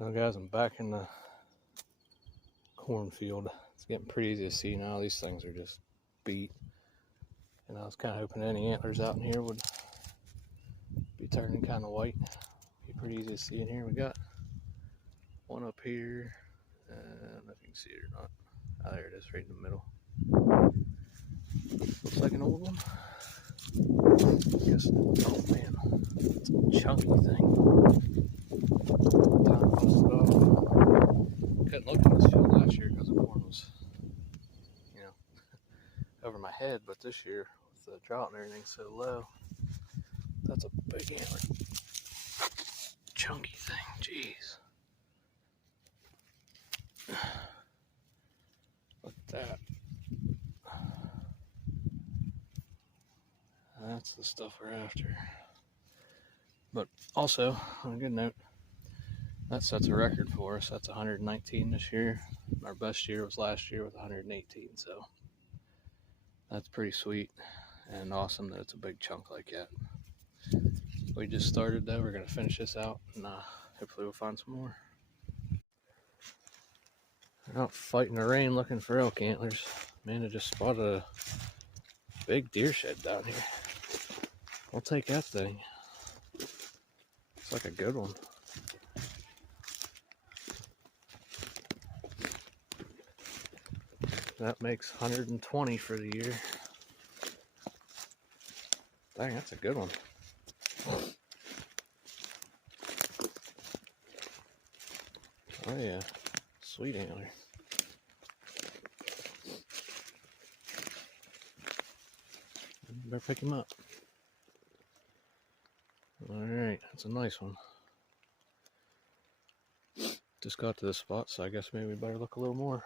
Well guys, I'm back in the cornfield. It's getting pretty easy to see now. These things are just beat. And I was kind of hoping any antlers out in here would be turning kind of white. Be pretty easy to see in here. We got one up here. I don't know if you can see it or not. Oh, there it is, right in the middle. Looks like an old one. Guess, oh man, it's a chunky thing. Couldn't look in this field last year because the corn was, over my head, but this year with the drought and everything so low, that's a big antler. Chunky thing, jeez. Look at that. That's the stuff we're after. But also, on a good note, that sets a record for us. That's 119 this year. Our best year was last year with 118, so that's pretty sweet and awesome that it's a big chunk like that. We just started though. We're going to finish this out and hopefully we'll find some more. We're out fighting the rain looking for elk antlers. Man, I just spotted a big deer shed down here. I'll take that thing. It's like a good one. That makes 120 for the year. Dang, that's a good one. Oh yeah, sweet antler. Better pick him up. Alright, that's a nice one. Just got to this spot, so I guess maybe we better look a little more.